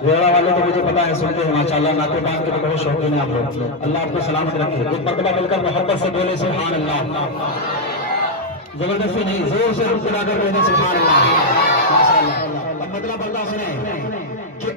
रेड़ा वाले तो मुझे पता है सुनते हैं माशाल्लाह, नाते बात के तो बहुत शौकीन है आप लोग। अल्लाह आपको सलामत रखे। एक मरतबा मिलकर मोहब्बत से बोले सुभान अल्लाह। जबरदस्ती नहीं, जोर से रुक कर बोले सुभान अल्लाह माशाल्लाह। अब मतलब अल्लाह सुने कि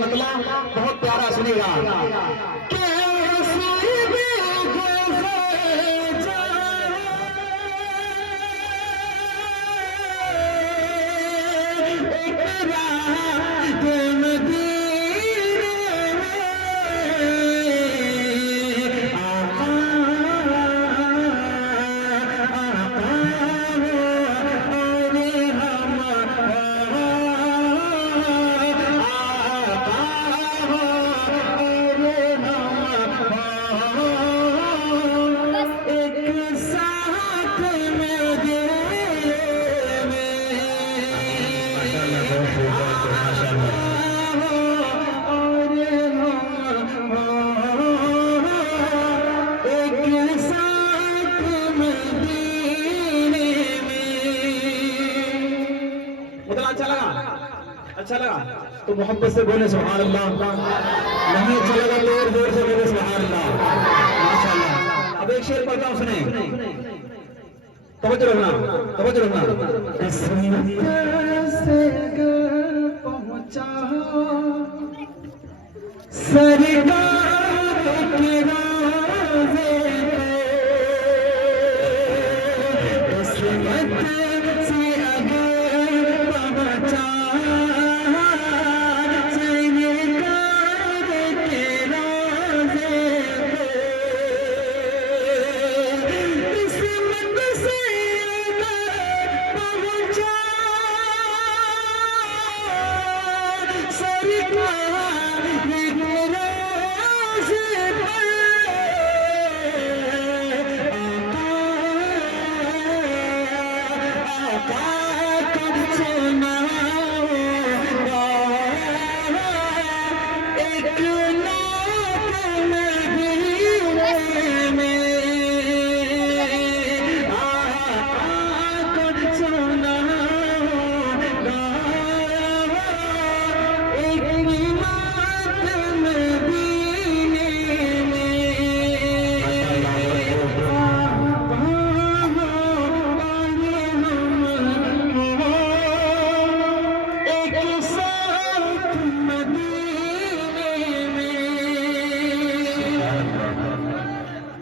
मतलब बहुत प्यारा सुनेगा। अच्छा लगा तो मोहब्बत से बोले सुभान अल्लाह। नहीं अच्छा लगा तो और जोर से बोले सुभान अल्लाह माशाल्लाह। अब एक शेर पढ़ता हूं, सुने, तवज्जो रखना, तवज्जो रखना। से पहुंचा सरकार के राज़े से अगर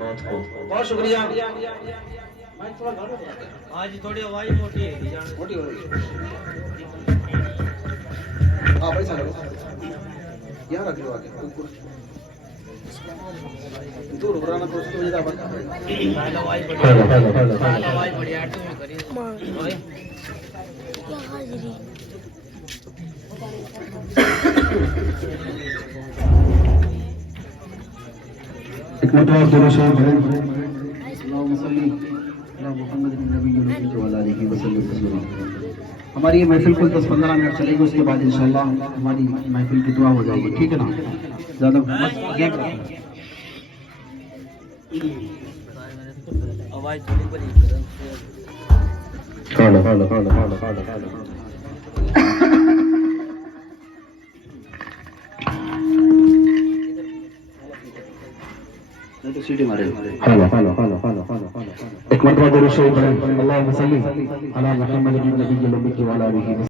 पहुंचा बहुत शुक्रिया। आज थोड़ी आवाज मोटी है, मोटी हो रही है। हाँ भाई साहब यहाँ रख लो आगे दूर उभराना तो उसकी वजह एक मतलब दोनों शेर हैं। हमारी ये महफिल कुल 10-15 मिनट चलेगी, उसके बाद इंशाल्लाह हमारी महफिल की दुआ हो जाएगी, ठीक है ना? ज़्यादा आवाज थोड़ी बड़ी तो सीटी मारे। हेलो एक मरतबा दुरूद शरीफ पढ़ें। अल्लाहुम्मा सल्ली अला मुहम्मद नबी के वाला